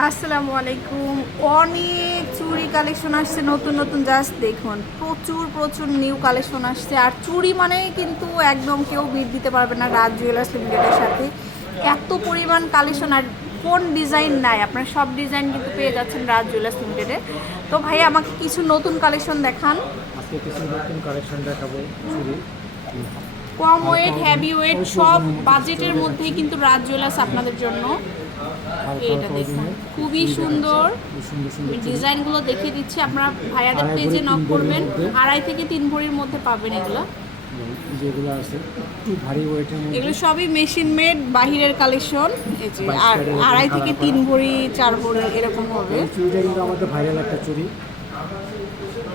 আসসালামু আলাইকুম। অনেক চুড়ি কালেকশন আসছে নতুন নতুন জাস্ট দেখুন। প্রচুর প্রচুর নিউ কালেকশন আসছে। আর চুড়ি মানে কিন্তু একদম কেউ বিট দিতে পারবে না রাজ জুয়েলার্স লিমিটেডের সাথে। এত পরিমাণ কালেকশন আর কোন ডিজাইন নাই। আপনার সব ডিজাইন কিন্তু পেয়ে যাচ্ছেন রাজ জুয়েলার্স লিমিটেডে তো ভাই আমাকে কিছু নতুন কালেকশন দেখান। আজকে কিছু নতুন কালেকশন দেখাবো চুরি। কম ওয়েট হ্যাভি ওয়েট সব বাজেটের মধ্যেই কিন্তু রাজ জুয়েলার্স আপনাদের জন্য। এটা দেখুন। খুবই সুন্দর। ডিজাইনগুলো দেখিয়ে দিচ্ছি। আপনারা ভাইয়াদের পেজে নক করবেন। আড়াই থেকে তিন ভরির মধ্যে পাবেন এগুলো। যেগুলো আছে একটু ভারী ওয়েটের মধ্যে। এগুলো সবই মেশিন মেড বাহিরের কালেকশন এই যে আর আড়াই থেকে তিন ভরি চার ভরি এরকম হবে। চুড়িটা কিন্তু আমাদের ভাইরাল একটা চুড়ি।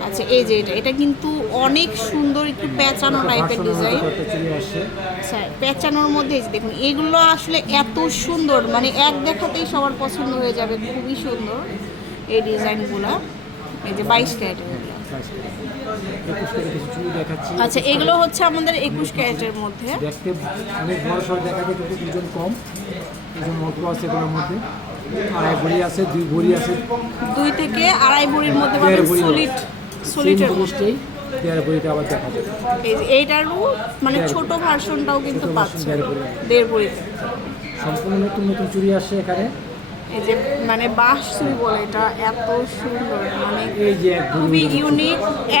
আচ্ছা এই যে এটা এটা কিন্তু অনেক সুন্দর একটু পেঁচানো টাইপের ডিজাইন পেঁচানোর মধ্যে দেখুন এগুলো আসলে এত সুন্দর মানে এক দেখাতেই সবার পছন্দ হয়ে যাবে খুবই সুন্দর এই ডিজাইনগুলো। এই যে বাইশ ক্যারেটের আচ্ছা এগুলো হচ্ছে আমাদের একুশ ক্যারেটের মধ্যে। দেখতে অনেক বড় সড় দেখাতে কিন্তু ওজন কম। ওজন অল্প আছে এগুলোর মধ্যে। আড়াই ভরি আছে দুই ভরি আছে। দুই থেকে আড়াই ভরির মধ্যে সলিড দেড় আবার দেখা যাবে। এইটারও মানে ছোট ভার্সনটাও কিন্তু পাচ্ছে। দেড় ভরি। সম্পূর্ণ নতুন নতুন চুড়ি আসছে এখানে। এই যে মানে বাঁশ চুরি বলে এটা এত সুন্দর। মানে এই যে খুবই ইউনিক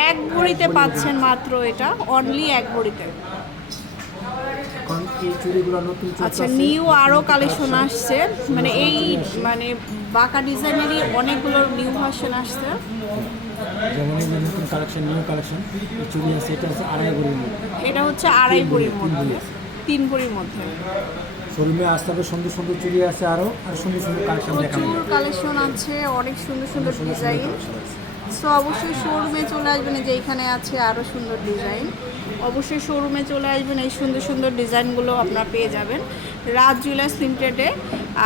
এক ভরিতে পাচ্ছেন মাত্র এটা অনলি এক ভরিতে এখন এই চুড়িগুলো নতুন আচ্ছা নিউ আরও কালেকশন আসছে। মানে এই মানে বাঁকা ডিজাইনেরই অনেকগুলো নিউ ভার্সন আসছে। যেমন এই নতুন কালেকশন নিউ কালেকশন চুড়ি আছে এটা আছে আড়াই ভরির মধ্যে। এটা হচ্ছে আড়াই ভরির মধ্যে। তিন ভরির মধ্যে। শোরুমে আসতে হবে সুন্দর সুন্দর চুড়ি আছে আরও আর সুন্দর সুন্দর কালেকশন প্রচুর কালেকশন আছে অনেক সুন্দর সুন্দর ডিজাইন। সো অবশ্যই শোরুমে চলে আসবেন, এই যে এখানে আছে আরও সুন্দর ডিজাইন অবশ্যই শোরুমে চলে আসবেন, এই সুন্দর সুন্দর ডিজাইনগুলো আপনারা পেয়ে যাবেন। রাজ জুয়েলার্স লিমিটেডে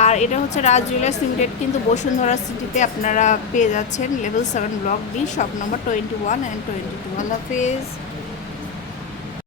আর এটা হচ্ছে রাজ জুয়েলার্স লিমিটেড কিন্তু বসুন্ধরা সিটিতে আপনারা পেয়ে যাচ্ছেন level seven block D shop number twenty one and twenty two Allah